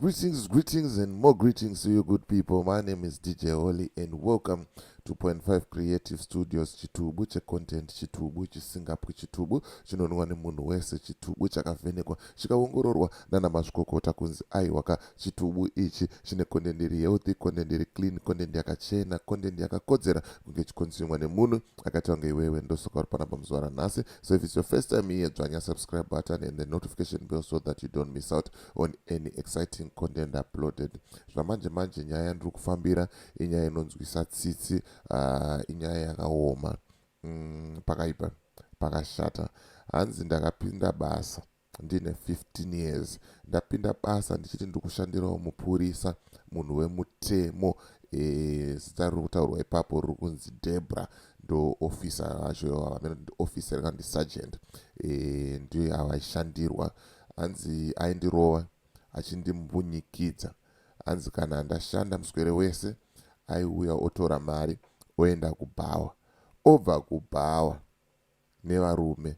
Greetings, and more greetings to you, good people. My name is DJ Oli, and welcome to Point 5 Creative Studios Chitubu, content Chitubu, Singapore Chitubu, chinonwa nemunhu wese Chitubu chakavhenekwa chikaongororwa nana mazvikokota kunzi aiwaka Chitubu ichi chine content iri healthy, content iri clean, content yakachena, content yakakodzera kunge chikonzumwa nemunhu akati wange iwewe ndosoka uri panapa muzuva ranhasi. So if it's your first time here, dzvanya subscribe button and the notification bell so that you don't miss out on any exciting content uploaded. Zvamanje manje nyaya yandiri kufambira inyaya inonzwisa tsitsi, inyaya yakaoma, pakaipa pakashata. Hanzi ndakapinda basa ndine 15 years, ndapinda basa ndichiti ndikushandirawo mupurisa, munhu wemutemo. Zita riri kutaurwa ipapo riri kunzi Debra, ndo officer wacho, amene ndi officer kana ndi sergeant, ndiye avaishandirwa. Hanzi aindirova achindimbunyikidza, hanzi kana ndashanda muswere wese aiuya otora mari oenda kubhawa, obva kubhawa nevarume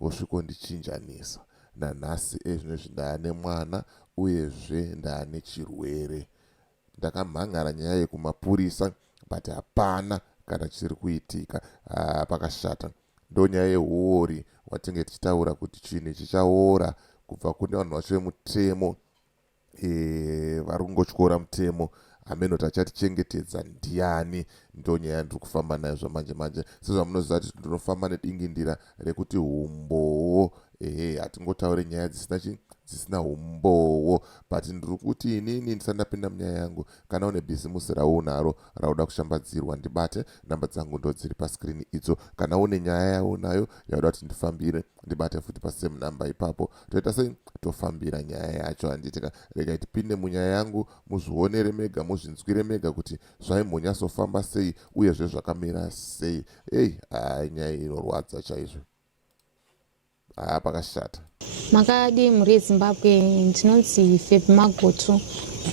vosvikondichinjanisa. Nanhasi ezvinezvi ndaane mwana uyezve ndaane chirwere. Ndakamhangara nyaya yekumapurisa but hapana kana chiri kuitika. Pakashata. Ndo nyaya yehuori watinge tichitaura kuti chinhu chichaora kubva kune vanhu vacho vemutemo, vari kungotyora mutemo. Ameno tachatichengetedza ndiani? Ndo nyaya yandiri kufamba nayo zvamanje manje. Sezvamunoziva kuti ndinofamba nedingindira rekuti umbowo, hatingotaure nyaya dzisina umbowo, but ndiri kuti inini ndisandapinda munyaya yangu. Kana une bhizimusi raunaro rauda kushambadzirwa, ndibate. Namba dzangu ndo dziri paskrini idzo. Kana une nyaya yaunayo yauda kuti ndifambire, ndibate futi pasame namba ipapo. Toita sei? Tofambira nyaya yacho. Handitika regai tipinde munyaya yangu muzvionere mega, muzvinzwire mega kuti zvaimbonyatsofamba sei uyezve zvakamira sei. Nyaya inorwadza chaizvo. Pakashata. Makadi muri Zimbabwe, ndinonzi Feb Magoto,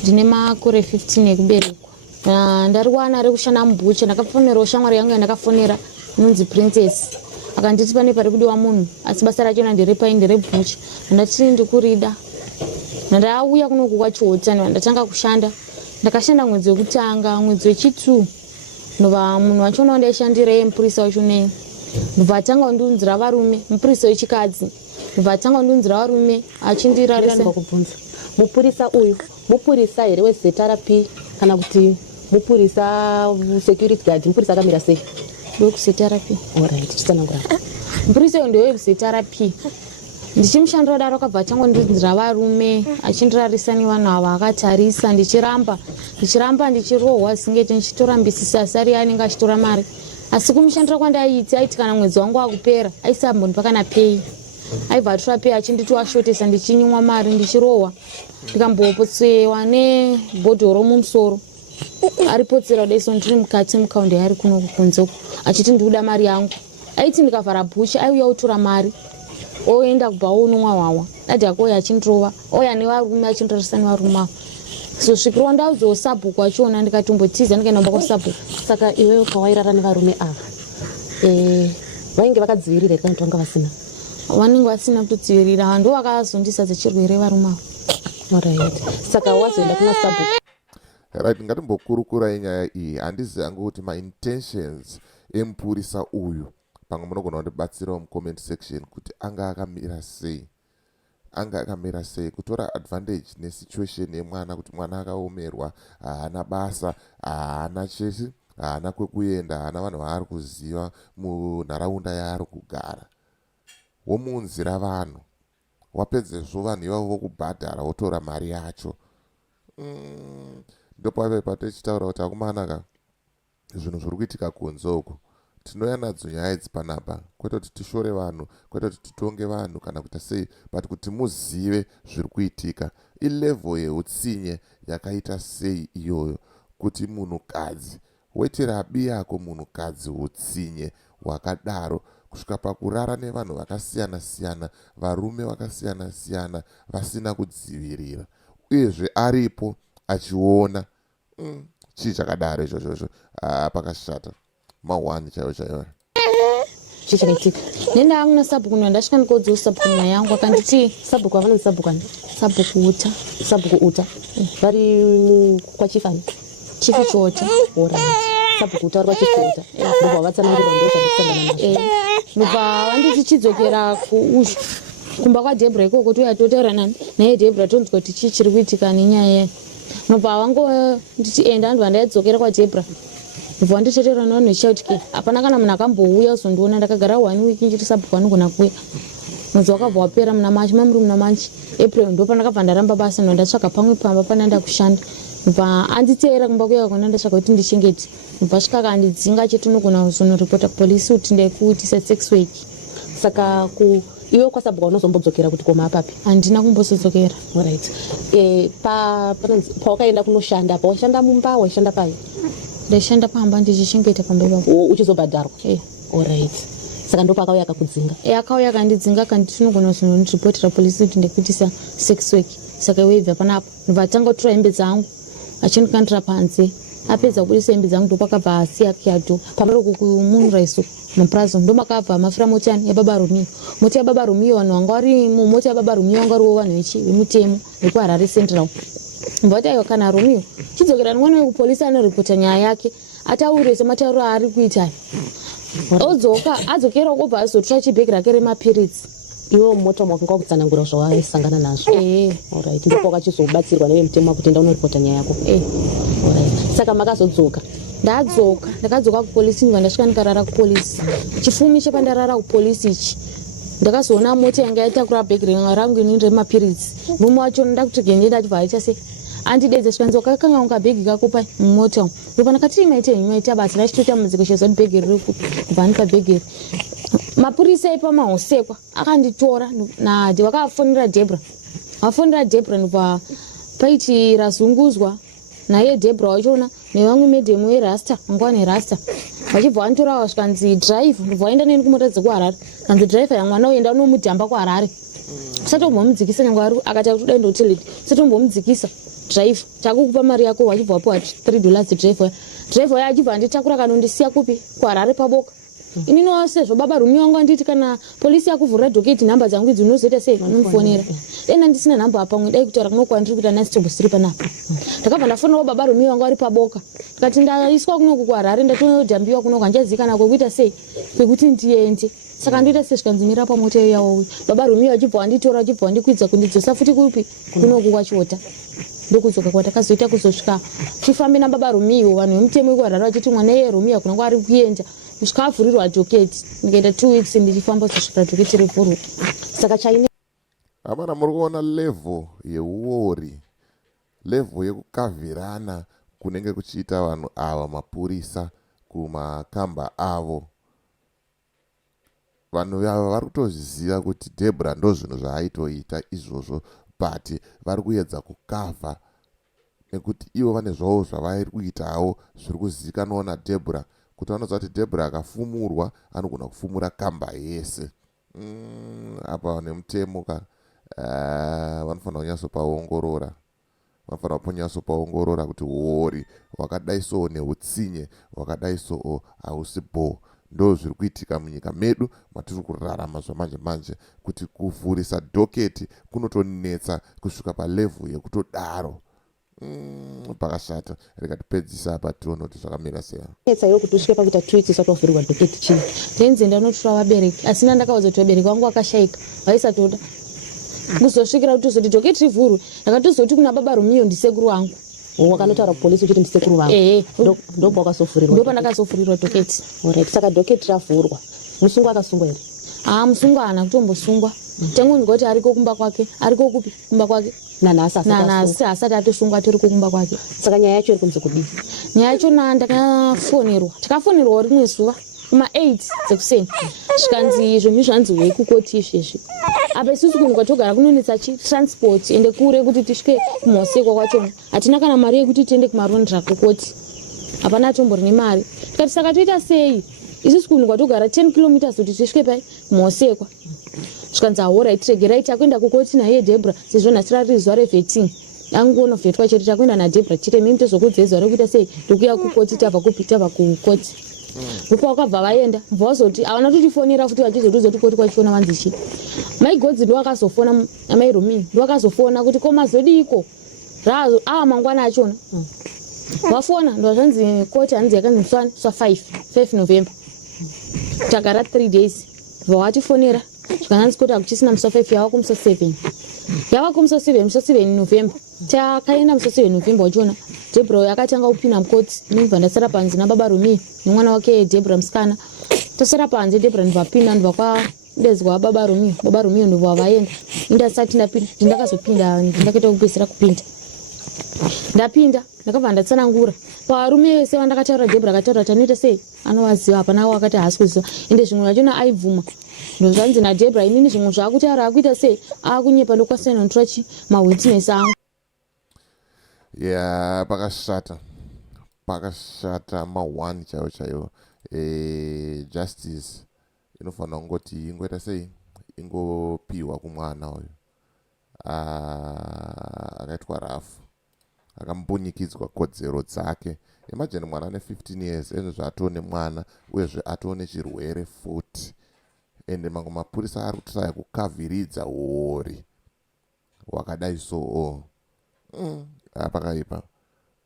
ndine makore 15 ekuberekwa. Ndari kuwana ari kushanda mubhucha. Ndakafonerawo shamwari yangu yandakafonera inonzi Princess, akanditi pane pari kudiwa munhu asi basa rachona nderepai nderebhucha. Ndati ndikurida. Ndauya kunoku kwachiotani, ndatanga kushanda. Ndakashanda mwedzi wekutanga, mwedzi wechitu ndobva munhu wachona wandaishandira mupurisa wacho nei ndobva atanga kundunzira varume, mupurisa wechikadzi ndobva atanga kundunzira varume achindirarisa. Kubvunza mupurisa uyu mupurisa here wezetarapi kana kuti mupurisa security guard? Mupurisa akamira sei? Wekuzetarapi. Alright, chisanangura. Mupurisa uyu ndewekuzetarapi. Ndichimushandira daro akabva atanga kundunzira varume achindirarisa nevanhu ava akatarisa. Ndichiramba ndichirohwa zingete ndichitorambisisa asari anenge achitora mari. Asi kumushandira kwandaiiti aiti kana mwedzi wangu wakupera aisambondipa kana pei. Aibva atora pei achinditi ashotesa ndichinyimwa mari ndichirohwa. Ndikambopotsewa nebhodhoro mumusoro. Aripotsera kudaiso ndiri mukati mukaundi yari kuno kunzeko achiti ndikuda mari yangu. Aiti ndikavhara bhucha aiuya otora mari oenda kubva onumwa hwawa. Dadi yako oya achindirova oya nevarume achindirarisa nevarume avo. So svikirwa ndaudzo sabhuku achona ndikatombotiza ndikaenda kumba kwasabhuku. Saka iwewe kawairara nevarume ava vainge vakadzivirira here kana kuti vanga vasina? Vanenge vasina kutodzivirira, ndo vakazondisadza chirwere varume avo. Alright. Saka wazoenda kuna sabhuku. Right, ngatimbokurukura nyaya iyi. Handizivi hangu kuti ma-intentions emupurisa uyu pamwe munogona kundibatsirawo mucomment section kuti anga akamira sei kutora advantage nesituation yemwana, kuti mwana akaomerwa, haana basa, haana chesi, haana kwekuenda, haana vanhu vaari kuziva munharaunda yaari kugara. Womunzira vanhu, wapedzezvo vanhu ivavo vokubhadhara wotora mari yacho. Ndopave patichitaura kuti akumana zvinhu zviri kuitika kunze uku tinouya nadzo nyaya idzi panapa, kwete kuti tishore vanhu, kwete kuti titonge vanhu kana kuita sei, but kuti muzive zviri kuitika. Ilevel yeutsinye yakaita sei iyoyo, kuti munhukadzi wetirabi yako, munhukadzi utsinye wakadaro kusvika pakurara nevanhu vakasiyana siyana, varume vakasiyana siyana vasina kudzivirira, uyezve aripo achiona. Chii chakadaro ichocho? Pakashata. Mawani chaiwo chaiwo. chichakaitika nenda anguna sabhuku ndandasvika ndikodzowo sabhuku nyaya yangu akanditi sabhuku avanonzi sabhuku ani sabhuku uta sabhuku uta vari kwachifani chifi chota orit sabhuku uta vari kwachifi uta ndobva vatsanangirwa ndozvandisangana nazvo ndobva vanditi chidzokera kuuzhu kumba kwaDebra ikoko touya totaura naye Debra tonzwa kuti chii chiri kuitika nenyaya ndobva vango nditi enda ndobva ndaidzokera kwaDebra ndobva nditotaura navanhu vechichautike hapana kana munhu akambouya uzondiona ndakagara 1 week nchiti sabhuku vanogona kuuya mwedzi wakabva wapera muna machi mamuri muna machi April ndo pandakabva ndaramba basa ndondatsvaga pamwe pamba pandaenda kushanda ndobva anditeera kumba kuya kwakona ndatsvaga kuti ndichengete ndobva svika kandidzinga chete unogona kuzonoripota kupolisi kuti ndaikuitisa sex work saka iwe kwasabhuku unozombodzokera kuti koma apapi handina kumbozodzokera orit pawakaenda kunoshanda pawashanda mumba waishanda pai ndaishanda pamba ndichichengeta pamba ipapo uchizobhadharwa orit saka ndo pakauya akakudzinga akauya akandidzinga akanditi unogona kuzondiripotera polisi kuti ndikuitisa sex work saka iwe ibva panapo ndobva atanga kutora hembe dzangu achindikandira panze apedza kubudisa hembe dzangu ndopakabva asiya kyado pamaroku kumunraiso muprazo ndomakabva mafira mota yababa Romeo mota yababa Romeo vanhu vanga vari mumota yababa Romeo vanga variwo vanhu vemutemo vekuHarare Central mbati aiwa kana Romeo chidzokera nomwana wekupolisi anoripota nyaya yake ataure sematauro aari kuita adzokera obva azotora chibhegi rake remapiritsi iwe mumota makanga wakutsanangura zvawaisangana nazvo orit ndipo wakachizobatsirwa nevemutemo kuti enda unoripota nyaya yako orit saka makazodzoka ndakadzoka kupolisi ndibva ndasvika ndikarara kupolisi chifumi chepandarara kupolisi ichi ndakazoona mota yanga yatakura bhegi rangu inini remapiritsi mume wacho ndakuti gendenda achibva aita sei andidedza svikanzi wakakanga unga bhegi kako pai mumota umu ndopa ndakati imaita basa ndachitoita mudziko chezva kuti bhegi riri kubva ndipa bhegi iri mapurisa ipamahosekwa akanditora nadi vakafonera Debra ndobva paiti razunguzwa naye Debra wachona nevamwe medhemu werasta vanga nerasta vachibva vanditora vasvikanzi dhiraivha ndobva vaenda neni kumota dzekuHarare kanzi dhiraivha yamwana uenda unomudhamba kuHarare usatombomuzikisa nyangwe akati akutodaenda hoteleti usatombomuzikisa dhiraivha takukupa mari yako wachibva wapiwa $3 dhiraivha uya achibva anditakura kanondisiya kupi kuHarare paboka inini sezvo baba Romeo wangu anditi kana polisi yakuvhurira dhoketi nhamba dzangu idzi unozoita sei vanomufonera dena ndisina nhamba pamwe dai kutaura kuno kwandiri kuita nasitombosiri panapa ndakabva ndafonerawo baba Romeo wangu ari paboka ndikati ndaiswa kunoku kuHarare ndatonodhambiwa kunoku handichazikana kwekuita sei kwekuti ndiende saka ndoita sezvikanzimira pamota iyo yawo baba Romeo achibva wanditora achibva wandikwidza kundidzosa futi kupi kunoku kwachota ndokudzoka kwatakazoita kuzosvika tifambe nababa Romeo vanhu vemutemo wekuHarare vachiti mwana iye Romeo kunanga ari kuenda kusvika avhurirwa dhoketi ndikaenda 2 weeks ndichifamba kusvika dhoketi revhurwa saka chaine hamana muri kuona level yeuori level yekukavhirana kunenge kuchiita vanhu ava mapurisa kumakamba avo vanhu ava vari kutozviziva kuti Debra ndo zvinhu zvaaitoita izvozvo but vari kuedza kukavha nekuti ivo vane zvavo zvavairi kuitawo zviri kuzivikanwa naDebra kuti vanoziva kuti Debra akafumurwa anogona kufumura kamba yese apa nemutemo ka vanofanira kunyatsopaongorora vanofanira kunyatsopaongorora kuti uori wakadaiso neutsinye wakadaiso hausi bho ndo zviri kuitika munyika medu matiri kurarama zvamanje manje kuti kuvhurisa dhoketi kunotonetsa kusvika palevel yekutodaro pakashata rikatipedzisa apa tione kuti zvakamira sei netsa iyo kuti usvike pakuita 2 weeks usati wavhurirwa dhoketi chii tenzi ndanotora vabereki asina ndakauza kuti vabereki vangu vakashayika vaisatoda kuzosvikira kuti uzoti dhoketi rivhurwe ndakatozoti kuna baba Romeo ndisekuru wangu wakanotaura kupolisi uchiti ndisekuru vangu ndobva wakazovhurirwa ndo pandakazovhurirwa dhoketi orit saka dhoketi ravhurwa musungwa akasungwa here musungwa haana kutombosungwa tangu ngoti ariko kumba kwake ariko kupi kumba kwake nanhasi asati atosungwa atoriko kumba kwake saka nyaya yacho iri kunze kudii nyaya yacho takafonerwa rimwe zuva kuma8 dzekuseni zvikanzi zvomi zvanziwei kukoti izvezvi apa isusu kunhu kwatogara kunonetsa transport ende kure kuti tisvike kumhosekwa kwachona hatina kana mari yekuti tiende kumarondra kukoti hapana tombori nemari tikati saka toita sei isusu kunhu kwatogara 10 km kuti tisvike pai kumhosekwa zvikanzi ahorai tiregerai takuenda kukoti naye Debra sezvo nhasi rari zuva revheting angonovhetwa chete takuenda naDebra chite mimi tozokudzai zuva rekuita sei ndokuya kukoti tabva kupi tabva kukoti ndopa wakabva vaenda vazoti havana tutifonera futi vachizotudza koti kwachifona vanzi chi maigodzi ndowakazofona amairomini ndowakazofona kuti komazodiko mangwana achona vafona ndozvanzi koti hanzi yakanzi muswani swa5 november takara 3 days vawatifonera zvikananzi kuti akuchisina musa 5 yava kumusa 7 musa 7 november takaenda musa 7 november wachona debra yakatanga kupinda mukoti ndibva ndasara panze nababa romi nemwana wake debra musikana tasara panze debra ndibvapinda ndibva kwadedzwa baba romi ndibva vaenda indasati ndapinda ndakazopinda ndakaita kupedzisira kupinda ndapinda ndakabva ndatsanangura parume vese vandakataura debra akataura tanoita sei anovaziva hapana wakati haasi kuziva ende zvimwe zvachona aibvuma ndozvanzi nadebra inini zvimwe zvaakutaura akuita sei akunyepa ndokwasina notora chi mawitness angu pakashata ma1 chaiwo justice inofanira kungoti ingoita sei ingopiwa kumwana uyu akaitwa rafu akambunyikidzwa kodzero dzake. Imagine mwana ane 15 years ezvo atone mwana uyezve atone chirwere futi ende mangu mapurisa ari kutraya kukavhiridza hori wakadai so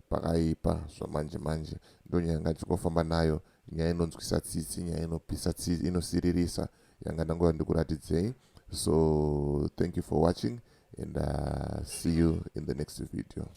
pakaipa zvamanje manje ndonyaya yanga tichifamba nayo, nyaya inonzwisa tsitsi, nyaya inopisa tsitsi, inosiririsa yanga ndangoya ndikuratidzei. So thank you for watching and see you in the next video.